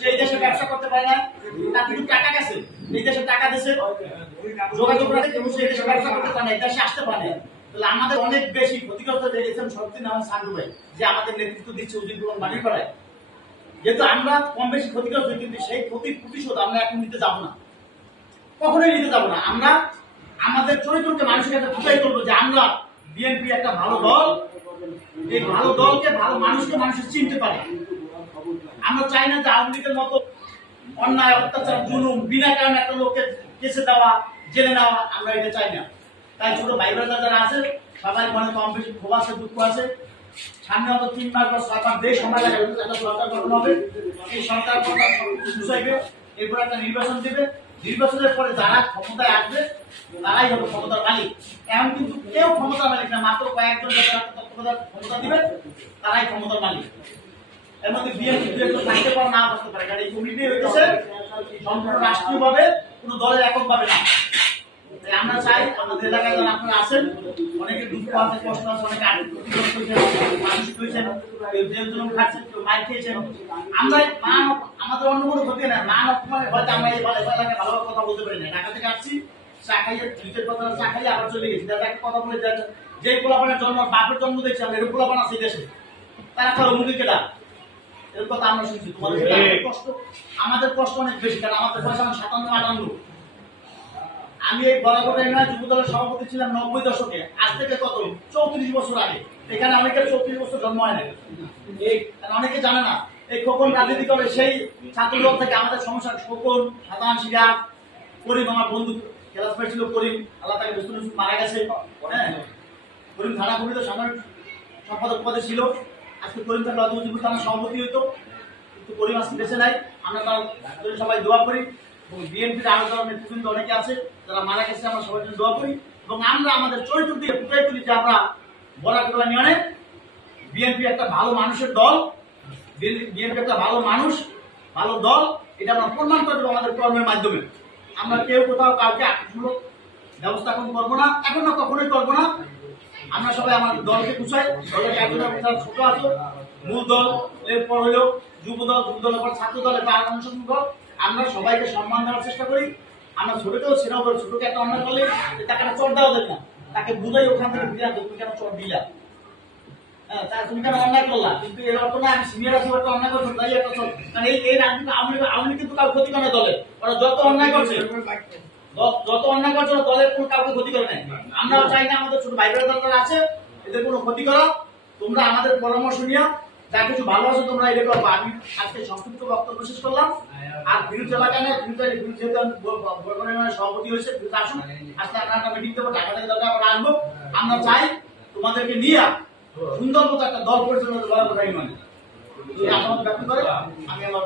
সেই দেশে ব্যবসা করতে পারে না, তার কিন্তু টাকা গেছে, এই দেশে টাকা দেশে যোগাযোগ রাখে কিন্তু সেই দেশে ব্যবসা করতে পারে না, এই দেশে আসতে পারে না। তাহলে আমাদের অনেক বেশি ক্ষতিগ্রস্ত হয়ে গেছেন সত্যি আমার সান্ডু ভাই, যে আমাদের নেতৃত্ব দিচ্ছে উজিরপুর বাড়ির পাড়ায়। যেহেতু আমরা কম বেশি ক্ষতিগ্রস্ত, কিন্তু সেই ক্ষতির প্রতিশোধ আমরা এখন নিতে যাবো না, কখনোই নিতে যাবো না। আমরা আমাদের চরিত্রকে মানুষের কাছে বুঝাই করবো যে আমরা বিএনপি একটা ভালো দল, এই ভালো দলকে ভালো মানুষকে মানুষের চিনতে পারে। আমরা চাই না যে আওয়ামী লীগের মতো অন্যায় অত্যাচার জুলুম বিনা কারণে একটা লোককে কেসে দেওয়া জেলে নেওয়া, আমরা এটা চাই না। তাই ছোট ভাই ব্রাদার যারা আছে সবাই মনে কম বেশি ক্ষোভ আছে, দুঃখ আছে। সামনে হয়তো 3 মাস বা 6 মাস দেশ সময় লাগে, একটা সরকার গঠন হবে, এই সরকার বুঝাইবে, এরপর একটা নির্বাচন দেবে, নির্বাচনের পরে যারা ক্ষমতায় আসবে তারাই হবে ক্ষমতার মালিক। এখন কিন্তু কেউ ক্ষমতার মালিক না, মাত্র কয়েকজন যারা ক্ষমতা দিবে তারাই ক্ষমতার মালিক। এর মধ্যে বিএনপি থাকতে পারে না থাকতে পারে, কারণ এই কমিটি হয়েছে সম্পূর্ণ রাষ্ট্রীয়ভাবে, কোনো দলের এককভাবে না। আমরা চাই আমাদের এলাকায় যারা আপনারা আছেন, অনেকে দুঃখ আছে, কষ্ট আছে, অনেকে আর্থিক ক্ষতিগ্রস্ত হয়েছেন, মানসিক হয়েছেন, কেউ জেল জুলুম খাচ্ছেন, কেউ মাইর খেয়েছেন। আমরা আমাদের অন্য কোনো ক্ষতি না, মান অপমানের হয়তো আমরা এই এলাকায় ভালোভাবে কথা বলতে পারি না। ঢাকা থেকে আসছি, চা খাইয়ে নিজের কথা চা খাইয়ে আবার চলে গেছি, দাদা একটা কথা বলে যাচ্ছে, যে পোলাপানের জন্ম বাপের জন্ম দেখছি আমরা, এরকম পোলাপান আছে দেশে, তারা কারো মুখে কেটা এর কথা আমরা শুনছি। তোমাদের কষ্ট, আমাদের কষ্ট অনেক বেশি, কারণ আমাদের বয়স এখন 57-58। আমি এই বরাবর যুব দলের সভাপতি ছিলাম 90 দশকে, আজ থেকে কত 34 বছর আগে। এখানে অনেকের 34 বছর জন্ম হয় না, অনেকে জানে না। এই খোকন রাজনীতি করে সেই ছাত্রদল থেকে আমাদের সমস্যা। খোকন, সাধারণ শিরা, করিম আমার বন্ধু ক্লাসমেট ছিল, করিম আল্লাহ তাকে ব্যস্ত মারা গেছে। হ্যাঁ, করিম থানা কমিটি সাধারণ সম্পাদক পদে ছিল। আজকে করিম থাকলে হয়তো উজিরপুর থানার সভাপতি হইতো, কিন্তু করিম আজকে বেঁচে নাই। আমরা তার সবাই দোয়া করি, এবং বিএনপির আরো যারা নেতৃবৃন্দ অনেকে আছে যারা মারা গেছে, আমরা সবার জন্য দোয়া করি। এবং আমরা আমাদের চরিত্র দিয়ে ফুটাই তুলি যে আমরা বরাকরুল্লাহ ইউনিয়নে বিএনপি একটা ভালো মানুষের দল, বিএনপি একটা ভালো মানুষ, ভালো দল। এটা আমরা প্রমাণ করে দেবো আমাদের কর্মের মাধ্যমে। আমরা কেউ কোথাও কাউকে আক্রমণমূলক ব্যবস্থা এখন করবো না, এখন না কখনোই করবো না। আমরা সবাই আমাদের দলকে গুছাই, দলের একজন ছোট আছো, মূল দল এরপর হইল যুব দল, যুব দলের পর ছাত্র দল, এরপর আন্দোলন দল। আমরা সবাইকে সম্মান দেওয়ার চেষ্টা করি। আমরা ছোটকেও সেটাও করি, ছোটকে একটা অন্যায় করলে তাকে একটা চট দেওয়া যায় না, তাকে বুঝাই ওখান থেকে ফিরে আনতে, তুমি কেন চট দিলা, হ্যাঁ তুমি কেন অন্যায় করলা। কিন্তু এর অর্থ না আমি সিনিয়র আছি একটা অন্যায় করছো তাই একটা চট। কারণ এই রাজনীতি আওয়ামী লীগ কিন্তু কাউ ক্ষতি করে দলে, ওরা যত অন্যায় করছে দলের কোনো কাউকে ক্ষতি করে নাই। আমরা চাই না আমাদের ছোট ভাই ব্রাদাররা আছে এদের কোনো ক্ষতি করা। তোমরা আমাদের পরামর্শ নিয়ে যা কিছু ভালো আছে তোমরা এটা করবো। আমি আজকে সংক্ষিপ্ত বক্তব্য শেষ করলাম। আর বিরুদ্ধ এলাকা নেই, যেহেতু সভাপতি হয়েছে, আসুন আজকে আমরা একটা মিটিং দেবো, ঢাকা থেকে দরকার আমরা আসবো। আমরা চাই তোমাদেরকে নিয়ে সুন্দর মতো একটা দল পরিচালনা করার কথা মানে এই আশাবাদ ব্যক্ত করে আমি আমার